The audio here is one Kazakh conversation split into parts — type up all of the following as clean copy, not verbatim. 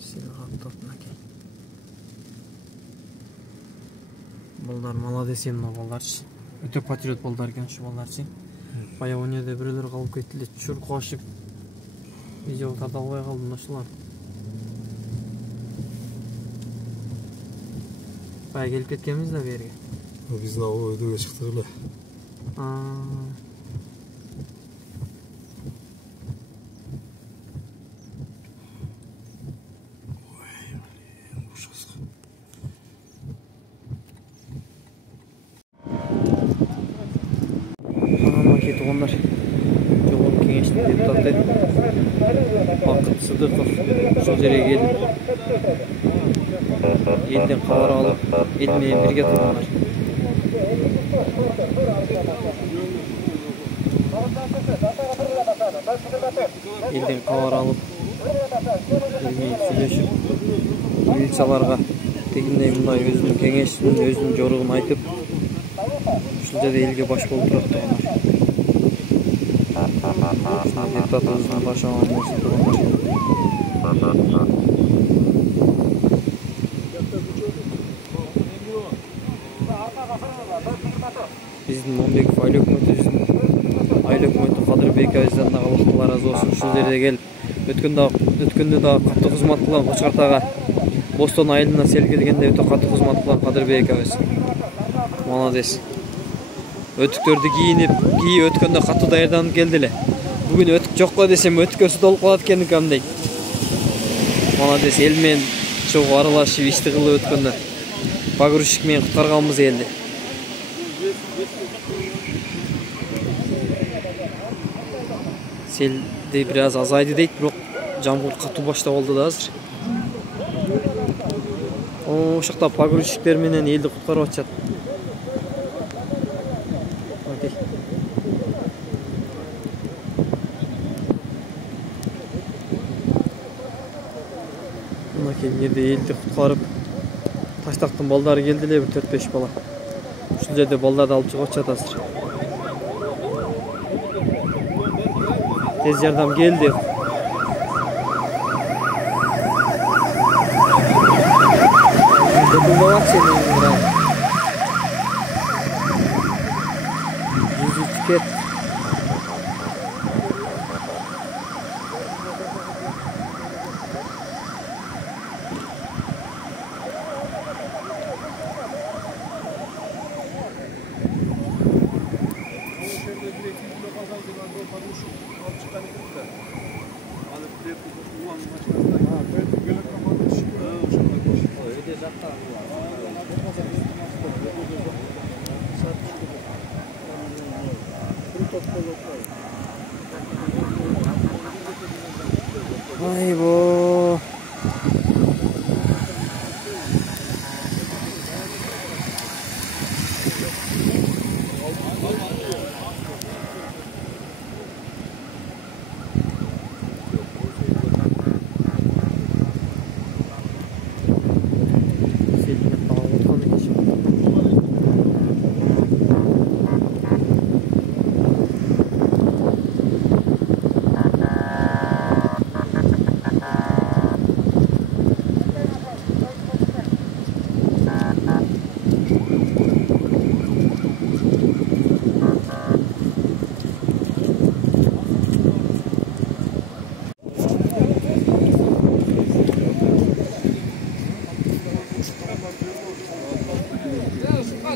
Силгаттап мынакей. Балдар молодец эмне балдарчы. Өтө патриот балдар экен ушу балдарчы. Баягы өнерде бирөөлөр калып кетти эле, чуркашып. Видео тарта албай калдым ошолар. Баягы келип кеткенбиз да бу жерге. Биздин авыл өйдөгө чыктык эле. Магамаки туугандар. Жогорку кеңештин депутаты Бакыт Сыдыков ушул жерге келип элден кабар алып, эл менен бирге тургандар. Элден кабар алып, эл менен сүйлөшүп, милицияларга тегиндей мындай өзүнүн кеңешин, өзүнүн жоругун айтып, ушул жерде элге баш болуп турат тургандар. Депутатыбыздын башаган болсун тургандар. Биздин Момбеков айыл өкмөтүбүздүн Кадырбек айздан дагы Аллах ыраазы болсун. Ушул жерге келип өткөндө дагы катуу кызмат кылган Кочкартага Бостон айылына сел келгенде өтө катуу кызмат кылган Кадырбек айыз. Молодец. Өтүктөрдү кийип өткөндө катуу даярданып келди эле. Бүгүн өтүк жокко десем өтүкөсү толуп калат экен икем дейт. Молодец, эл менен чогуу аралашып ишти кылып өткөндө. Погрузчик менен куткарганбыз элди. Селди бир аз азайды дейт, бирок жамгыр катуу баштап алды да азыр. Ошол жакта погрузчиктер менен элди куткарып атышат. Мынакей жерде элди куткарып, Таштактын балдары келди эле, бир 4-5 бала. Ушул жерде балдарды алып чыгып атышат азыр. Тез жардам келди. Ay bu.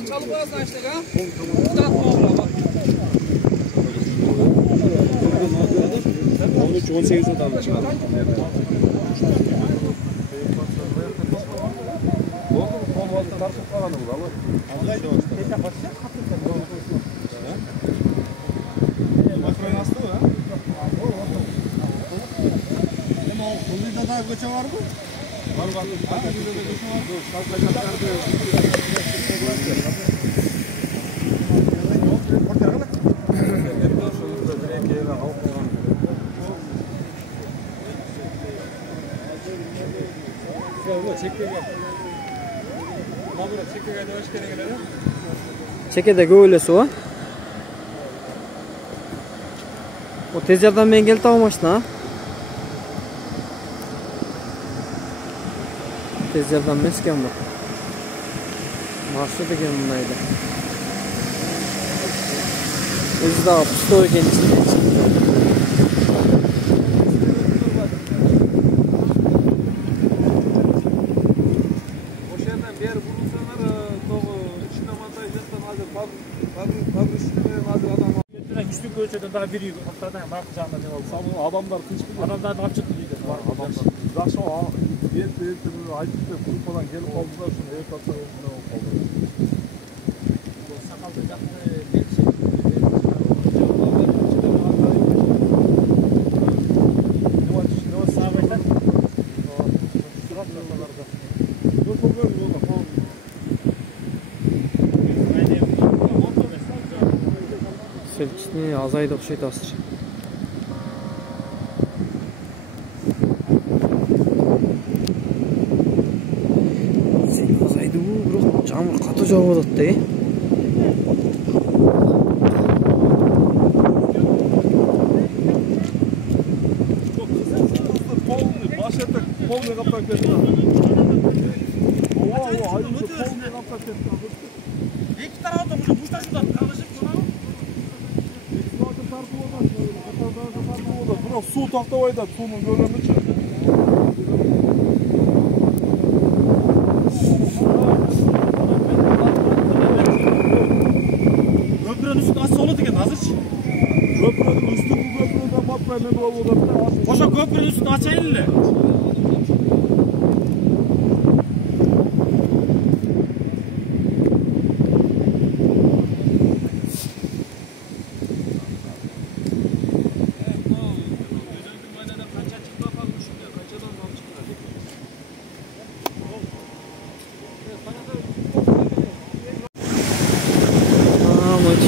Çalıp ağzına açtık ha. Uzatma oğlum bak. 13-18 yıldan çıkardım. Oldu tartışıp kalanı bu ama. Makroyu astı mı ha? Ama o daha göçe var mı? Var. Çekede böyle su. O tez yardan ben geldi ama ha. tez yordam emas ekan bu. Marşrut ekan bundayda. O'zi da pusto ekan ichida. O'shandan beri burilsalar, to'g'ri ishni montajdan hozir fabrikasidan hozir adam Küçük ölçüden daha biri haftadan farklı canlı ne oldu? adamlar tinch Adamlar da açık değil. Var adamlar. Yaxshi aytib turib falan kelib qoldilar, shuni ertasi qoldi. Sakalda jaktı. Selçukni azaydı o'xshaydi hozir. Azaydı bu, biroq jamg'ir qattiq yog'yapti. Polni qaplab ketdi. İki tarafta bunu kuştaşıdan karışık bunu. Biroq suv to'xtamaydi, suvni ko'ramiz-chi. Köprünün üstü nasıl oldu diye hazırç. Köprünün üstü bu köprüden batmayla oldu. Koşa köprünün üstünü açayım mı?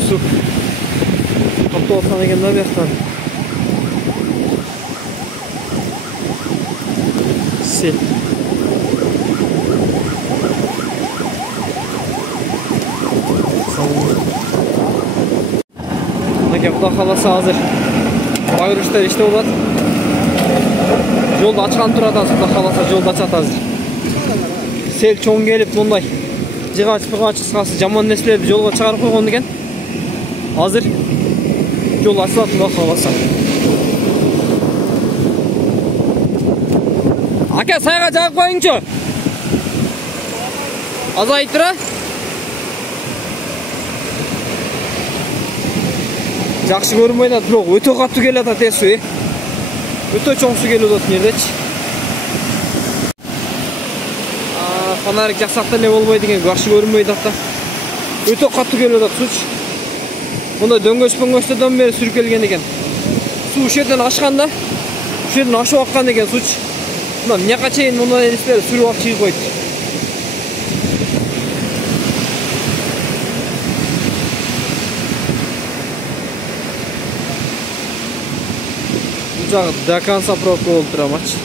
Su. Kapta olsan egenler bir yaktan. Sel. Kuda kalası hazır. Ayrışlar işte olur. Yolda açkan turada kuda kalasa yolda açat hazır. Sel çoğun gelip bunday. Cıgaç pıgaç kısası jaman neslerdi yolga çıkarıp koygun degen. Hazır yol açıldı kuda kalasa. Aka sayga jagып koyunçu. Azayıp tura. Жақсы көрінбей жатыр, бірақ өте қатты келе жатыр су. Өте чоң су келіп жатыр жердечи. Фонарик жасақта не болбайды екен, жақсы көрінбей жатыр. Өте қатты келіп жатыр сучи. Мұнда дөңгөш-пөңгөштен бері сүркелген екен. Су үш жерден ашқанда, үш жерден ашып аққан екен сучи. Мына мыняқа чейин мындай нелер сүріп алып шығып қойды. До конца пробка болып тұра матч.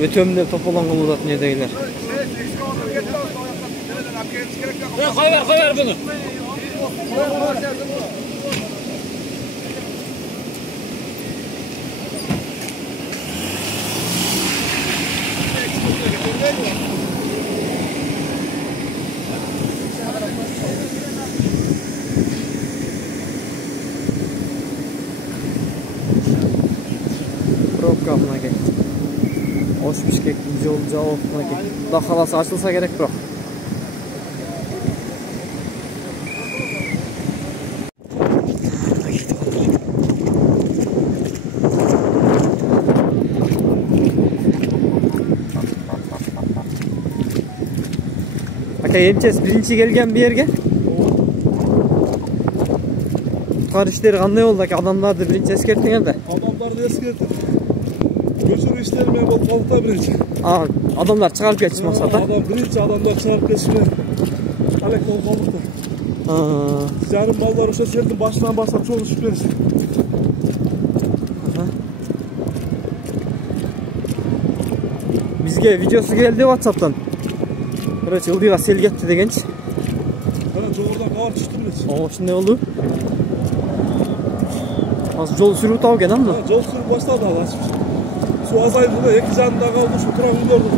Өтемдер тополанған болатын едегілер. Қой бер бұны. Пробка мынакей. Ош Бишкектин жол жабылып мынакей. Кудай кааласа ачылса керек бирок. Aka эмчес биринчи келген bu yerге. Кар иштери кандай болду ака? Адамдарды биринчи эскертиңер да. Adamlar da eskirdi. Göçür işlerime bol kalıpta birinci. Adamlar çıkarıp geçmez hatta. Adamlar çıkarıp geçme. Halek bol kalıpta. Yarın mallar uşa serdim baştan başlayıp çok iş verirsin. Bizge videosu geldi WhatsApp'tan. Короче, ылдыйга сел кетти дегенчи. Ana çoğurdan kavar çıktım hiç. Şimdi oldu. Az jol sürüp tau eкен ama. Жол сүрүп баштады ал ачып. Суу азайды да эки жанында калды ушу турак үйлөрдүн.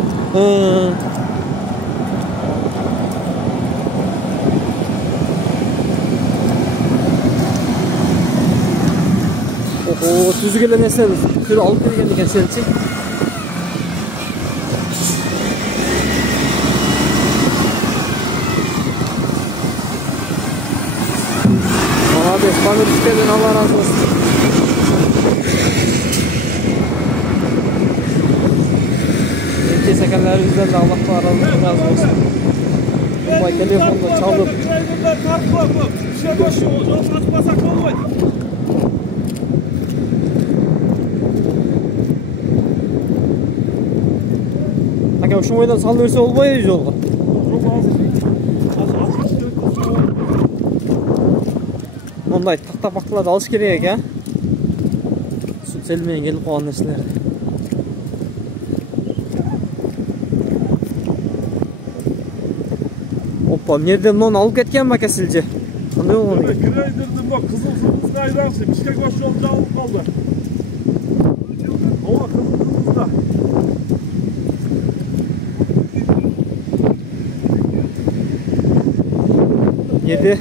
Ого, түзгеле нерсени кыр алып келген экен сенчи. Молодец, памятниктерден Allah razı olsun. Kesekenlerimizden de Allah razı olsun. Vay telefonla çalıp. Aka şu oydan salıverse olmuyor yolga. Onday taqta baqtılarda alış gerek ya. Su selmeyen gelip qoğan nesler. Hoppa, nereden onu alıp ketken bak esilce. Ne oldu? Greyderdim bak, kızıl ayransı, Bişkek baş yolcu alıp kaldı. Hava kızıl da. Nerede?